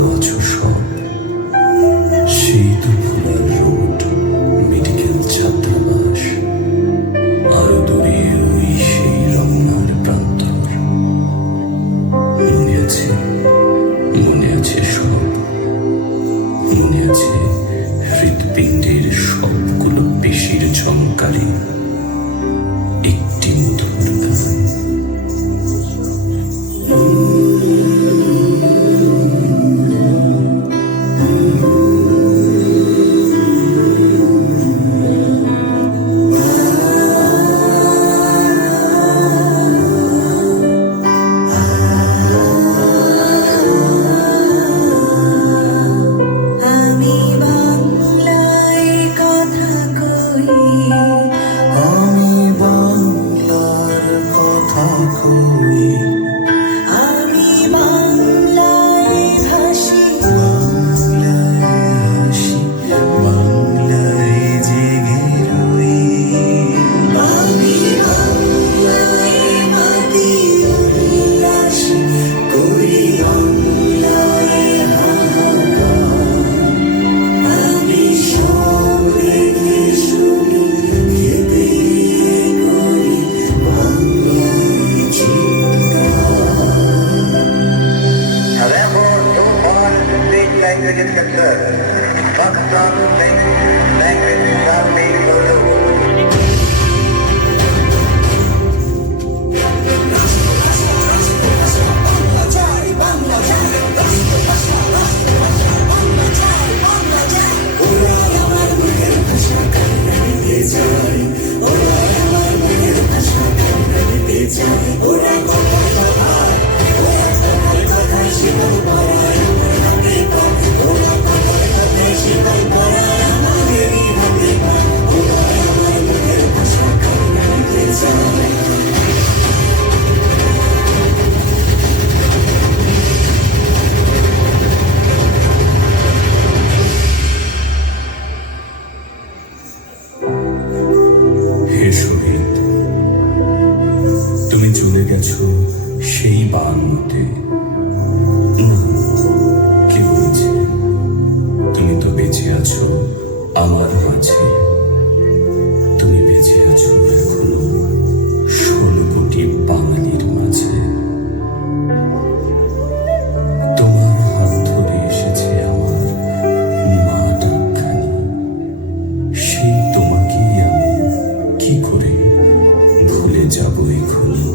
ভালো আছো সব। সেই তো খোলার রোড, মেডিকেল ছাত্রাবাস, আরো দূরে ওই সেই রমনার প্রান্তর। মনে আছে, মনে আছে সব। মনে আছে হৃৎপিণ্ডের সবগুলো পেশির ঝংকারে একটি মধুর গান। Language is concerned. Pakistan language is not made for the শহীদ, তুমি চলে গেছো সেই বাংলাতে। না, কে বলেছে? তুমি তো বেঁচে আছো আমার মাঝে। তুমি বেঁচে আছো এখনো 16 কোটি বাঙালির মাঝে। তোমার হাত ধরে এসেছে আমার মা ডাকখানি। সেই তোমাকেই আমি কি করে ভুলে যাবো এখনই।